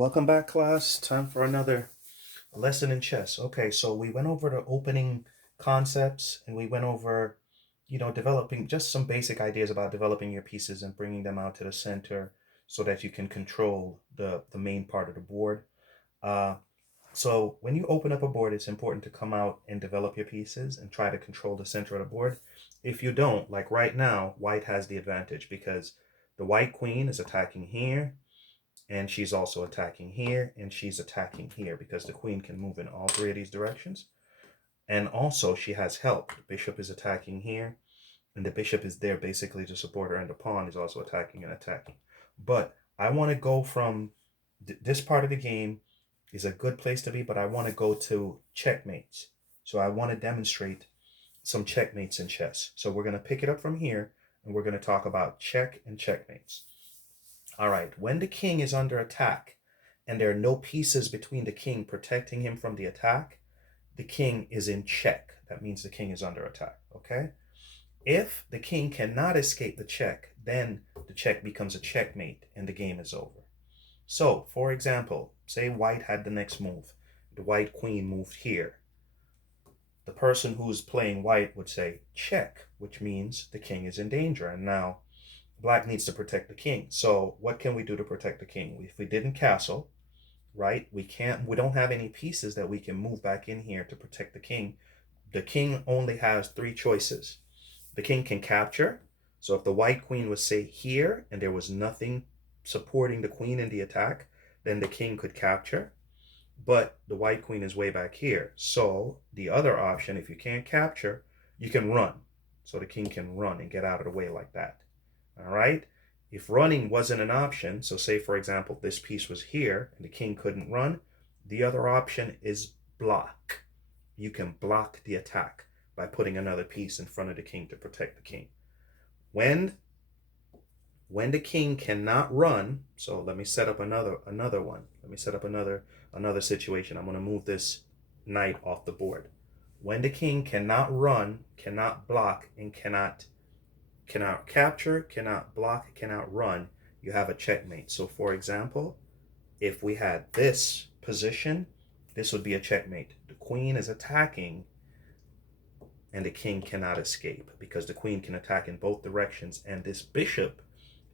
Welcome back, class. Time for another lesson in chess. Okay, so we went over the opening concepts and we went over, developing just some basic ideas about developing your pieces and bringing them out to the center so that you can control the main part of the board. Uh, so when you open up a board, it's important to come out and develop your pieces and try to control the center of the board. If you don't, like right now, white has the advantage because the white queen is attacking here and she's also attacking here and she's attacking here because the queen can move in all three of these directions. And also she has help. The bishop is attacking here and the bishop is there basically to support her, and the pawn is also attacking and attacking. But I want to go from this part of the game is a good place to be, but I want to go to checkmates. So I want to demonstrate some checkmates in chess. So we're going to pick it up from here and we're going to talk about check and checkmates. All right, when the king is under attack and there are no pieces between the king protecting him from the attack, the king is in check. That means the king is under attack, okay? If the king cannot escape the check, then the check becomes a checkmate and the game is over. So, for example, say white had the next move. The white queen moved here. The person who's playing white would say check, which means the king is in danger. And now black needs to protect the king. So what can we do to protect the king? If we didn't castle, right, we don't have any pieces that we can move back in here to protect the king. The king only has three choices. The king can capture. So if the white queen was, say, here and there was nothing supporting the queen in the attack, then the king could capture. But the white queen is way back here. So the other option, if you can't capture, you can run. So the king can run and get out of the way like that. All right. If running wasn't an option, so say, for example, this piece was here and the king couldn't run, the other option is block. You can block the attack by putting another piece in front of the king to protect the king. When the king cannot run, so let me set up another one. Let me set up another situation. I'm going to move this knight off the board. When the king cannot run, cannot block, and cannot capture, cannot block, cannot run, you have a checkmate. So for example, if we had this position, this would be a checkmate. The queen is attacking and the king cannot escape because the queen can attack in both directions, and this bishop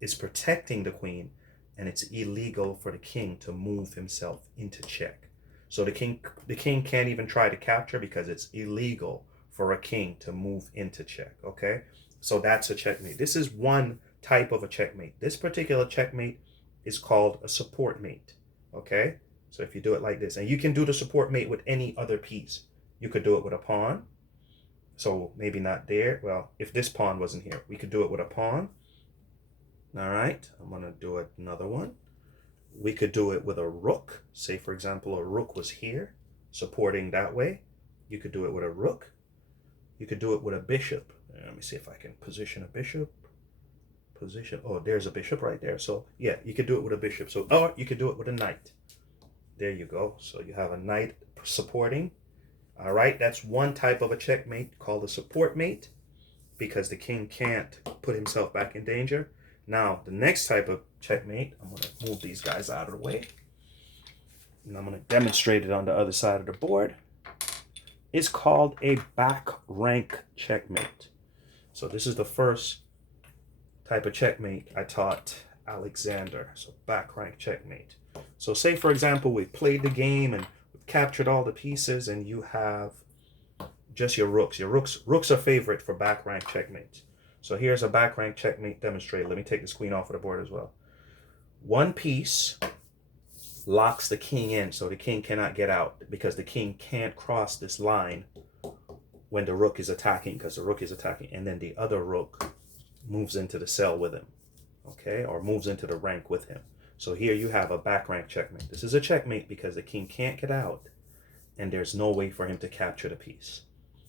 is protecting the queen, and it's illegal for the king to move himself into check. So the king can't even try to capture because it's illegal for a king to move into check, okay? So that's a checkmate. This is one type of a checkmate. This particular checkmate is called a support mate, okay? So if you do it like this, and you can do the support mate with any other piece. You could do it with a pawn. So maybe not there. Well, if this pawn wasn't here, we could do it with a pawn. All right, I'm gonna do another one. We could do it with a rook. Say, for example, a rook was here, supporting that way. You could do it with a rook. You could do it with a bishop. Let me see if I can position a bishop. Position. Oh, there's a bishop right there. So yeah, you could do it with a bishop. So, or you could do it with a knight. There you go. So you have a knight supporting. All right, that's one type of a checkmate called a support mate because the king can't put himself back in danger. Now, the next type of checkmate, I'm going to move these guys out of the way, and I'm going to demonstrate it on the other side of the board. It's called a back rank checkmate. So this is the first type of checkmate I taught Alexander. So back rank checkmate. So say, for example, we played the game and we've captured all the pieces and you have just your rooks. Your rooks are favorite for back rank checkmates. So here's a back rank checkmate demonstrated. Let me take this queen off of the board as well. One piece locks the king in, so the king cannot get out because the king can't cross this line when the rook is attacking, because the rook is attacking, and then the other rook moves into the cell with him, okay, or moves into the rank with him. So here you have a back rank checkmate. This is a checkmate because the king can't get out and there's no way for him to capture the piece.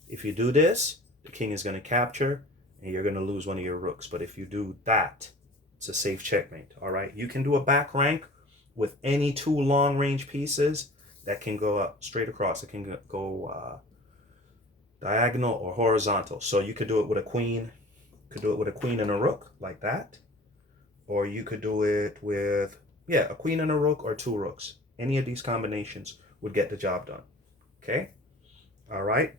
If you do this, the king is going to capture and you're going to lose one of your rooks. But if you do that, it's a safe checkmate, all right? You can do a back rank with any two long-range pieces that can go up straight across. It can go diagonal or horizontal. So you could do it with a queen. You could do it with a queen and a rook like that. Or you could do it with Yeah, a queen and a rook or two rooks. Any of these combinations would get the job done. Okay? All right?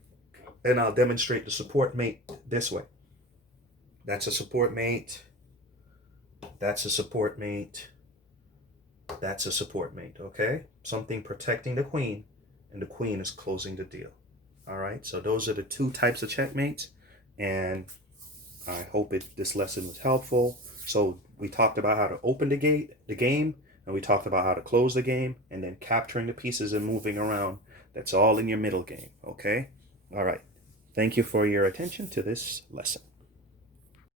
And I'll demonstrate the support mate this way. That's a support mate. That's a support mate. That's a support mate, okay? Something protecting the queen, and the queen is closing the deal. All right, so those are the two types of checkmates, and I hope this lesson was helpful. So we talked about how to open the game, and we talked about how to close the game, and then capturing the pieces and moving around. That's all in your middle game, okay? All right. Thank you for your attention to this lesson.